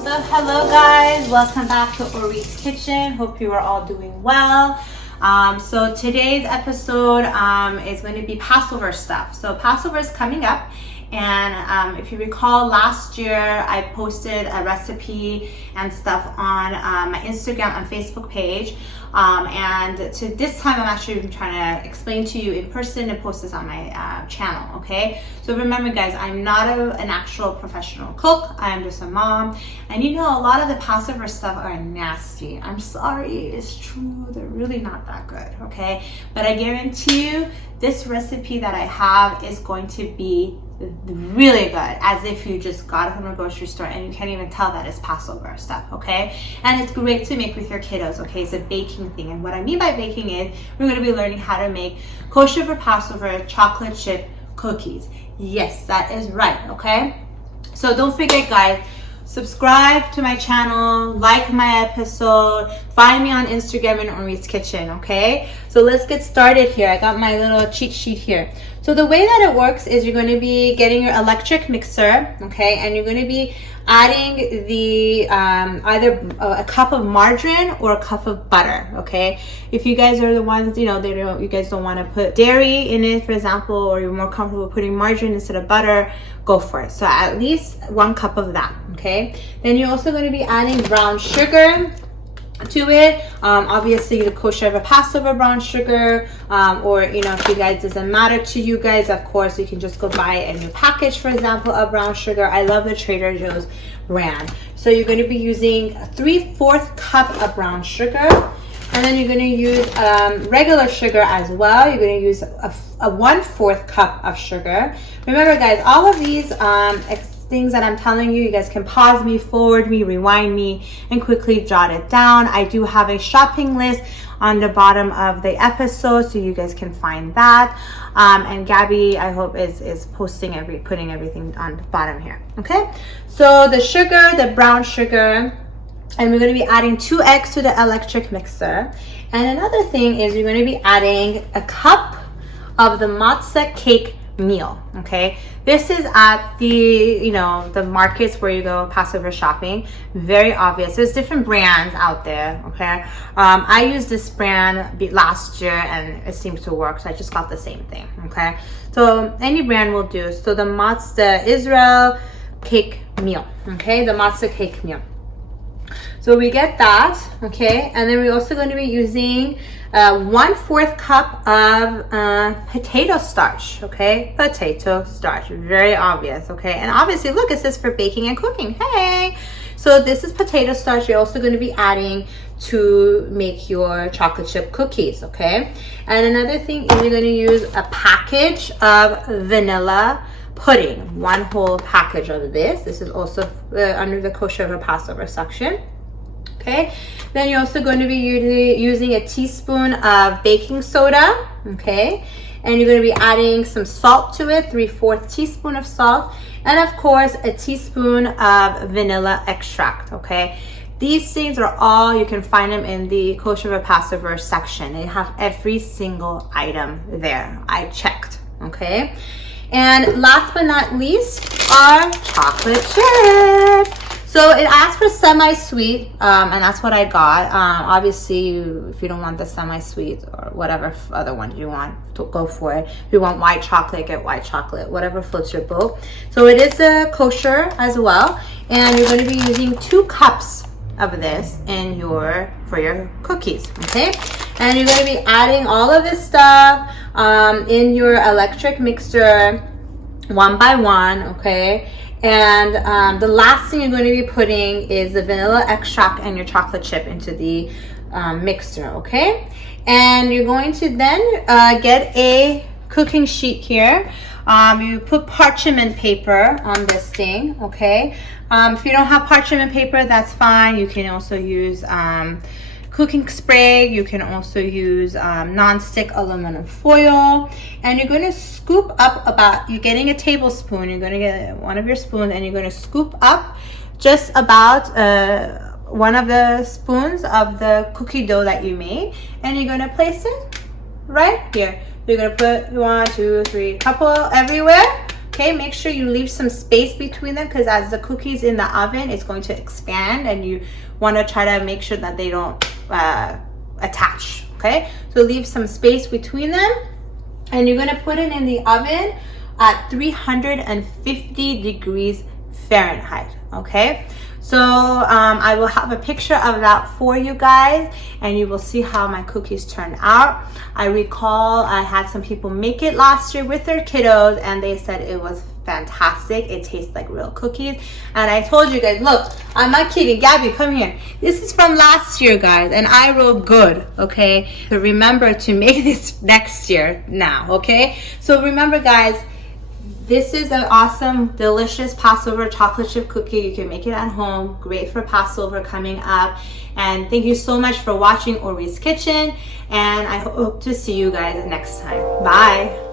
Hello guys, welcome back to Orit's Kitchen. Hope you are all doing well. So today's episode is going to be Passover stuff. So Passover is coming up, and if you recall, last year I posted a recipe and stuff on my Instagram and Facebook page, and to this time I'm actually trying to explain to you in person and post this on my channel. Okay, so remember guys, I'm not an actual professional cook. I am just a mom, and you know, a lot of the Passover stuff are nasty. I'm sorry, it's true, they're really not that good. Okay, but I guarantee you this recipe that I have is going to be really good, as if you just got it from a grocery store and you can't even tell that it's Passover stuff. Okay, and it's great to make with your kiddos. Okay, it's a baking thing, and what I mean by baking is we're going to be learning how to make kosher for Passover chocolate chip cookies. Yes, that is right. Okay, so don't forget guys, subscribe to my channel, like my episode, find me on Instagram and Orit's Kitchen. Okay, so let's get started here. I got my little cheat sheet here. So the way that it works is you're going to be getting your electric mixer, okay, and you're going to be adding the either a cup of margarine or a cup of butter. Okay, if you guys are the ones, you know, you guys don't want to put dairy in it, for example, or you're more comfortable putting margarine instead of butter, go for it. So at least 1 cup of that. Okay, then you're also going to be adding brown sugar to it. Obviously the kosher for Passover brown sugar, or you know, if you guys, doesn't matter to you guys, of course you can just go buy a new package, for example, of brown sugar. I love the Trader Joe's brand. So you're going to be using 3/4 cup of brown sugar, and then you're going to use regular sugar as well. You're going to use a 1/4 cup of sugar. Remember guys, all of these things that I'm telling you, you guys can pause me, forward me, rewind me, and quickly jot it down. I do have a shopping list on the bottom of the episode, so you guys can find that. And Gabby, I hope, is putting everything on the bottom here. Okay, so the sugar, the brown sugar, and we're going to be adding 2 eggs to the electric mixer. And another thing is you're going to be adding a cup of the matzah cake meal. Okay, this is at the, you know, the markets where you go Passover shopping. Very obvious, there's different brands out there. Okay, I used this brand last year and it seems to work, so I just got the same thing. Okay, so any brand will do. So the Matzah Israel cake meal. Okay, the matzah cake meal. So we get that. Okay, and then we're also going to be using 1/4 cup of potato starch. Okay, potato starch, very obvious. Okay, and obviously look, it says for baking and cooking. Hey, so this is potato starch you're also going to be adding to make your chocolate chip cookies. Okay, and another thing is you're going to use a package of vanilla pudding, 1 whole package of this. This is also under the kosher for Passover section. Okay, then you're also going to be using a teaspoon of baking soda. Okay, and you're going to be adding some salt to it, 3/4 teaspoon of salt, and of course a teaspoon of vanilla extract. Okay, these things are all, you can find them in the kosher for Passover section. They have every single item there. I checked. Okay, and last but not least are chocolate chips. So it asks for semi-sweet, and that's what I got. Obviously, if you don't want the semi-sweet or whatever other one you want, to go for it. If you want white chocolate, get white chocolate, whatever floats your boat. So it is a kosher as well, and you're going to be using 2 cups of this for your cookies. Okay, and you're going to be adding all of this stuff in your electric mixer, 1 by 1. Okay. And the last thing you're going to be putting is the vanilla extract and your chocolate chip into the mixer. Okay, and you're going to then get a cooking sheet here. You put parchment paper on this thing. Okay, if you don't have parchment paper, that's fine. You can also use cooking spray. You can also use non-stick aluminum foil, and you're going to scoop up you're getting a tablespoon, you're going to get one of your spoons, and you're going to scoop up just about 1 of the spoons of the cookie dough that you made, and you're going to place it right here. You're going to put 1, 2, 3, couple everywhere. okay? Make sure you leave some space between them, because as the cookies in the oven, it's going to expand, and you want to try to make sure that they don't attach, okay? So leave some space between them, and you're going to put it in the oven at 350 degrees Fahrenheit, okay? So I will have a picture of that for you guys, and you will see how my cookies turn out. I recall I had some people make it last year with their kiddos, and they said it was fantastic. It tastes like real cookies. And I told you guys, look, I'm not kidding. Gabby, come here. This is from last year, guys, and I wrote good, okay? So remember to make this next year now, okay? So remember, guys, this is an awesome, delicious Passover chocolate chip cookie. You can make it at home. Great for Passover coming up. And thank you so much for watching Orit's Kitchen. And I hope to see you guys next time. Bye.